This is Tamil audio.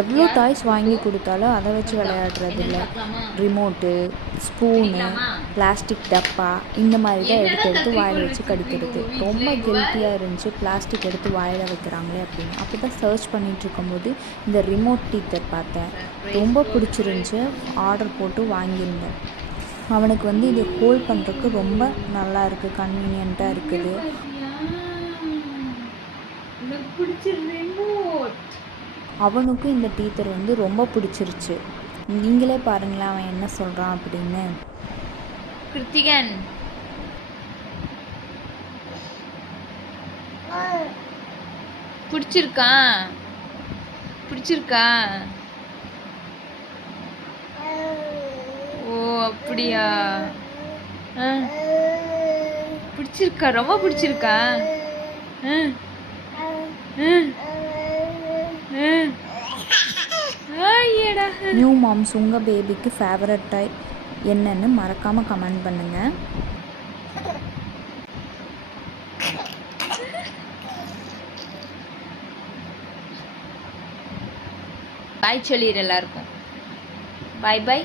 எவ்வளோ டாய்ஸ் வாங்கி கொடுத்தாலும் அதை வச்சு விளையாடுறதில்ல. ரிமோட்டு, ஸ்பூனு, பிளாஸ்டிக் டப்பா இந்த மாதிரி தான் எடுத்து எடுத்து வாயில் வச்சு கடிக்கிறது. ரொம்ப கில்ட்டியாக இருந்துச்சு பிளாஸ்டிக் எடுத்து வாயில் வைக்கிறாங்களே அப்படின்னு. அப்போ தான் சர்ச் பண்ணிகிட்டு இருக்கும்போது இந்த ரிமோட் டீத்தர் பார்த்தேன். ரொம்ப பிடிச்சிருந்துச்சி. ஆர்டர் போட்டு வாங்கியிருந்தேன். அவனுக்கு வந்து இது ஹோல்ட் பண்ணுறதுக்கு ரொம்ப நல்லா இருக்குது, கன்வீனியண்ட்டாக இருக்குது. அவனுக்கும் இந்த டீத்தர் வந்து ரொம்ப பிடிச்சிருச்சு. நீங்களே பாருங்களேன் அவன் என்ன சொல்கிறான் அப்படின்னு. கிருத்திகன் பிடிச்சிருக்கா? பிடிச்சிருக்கா? ஓ அப்படியா? பிடிச்சிருக்கா? ரொம்ப பிடிச்சிருக்கா? நியூ மாம்ஸ் உங்கள் பேபிக்கு ஃபேவரட் டாய் என்னன்னு மறக்காமல் கமெண்ட் பண்ணுங்கள். பாய் சொல்லிடு எல்லாருக்கும். பாய் பாய்.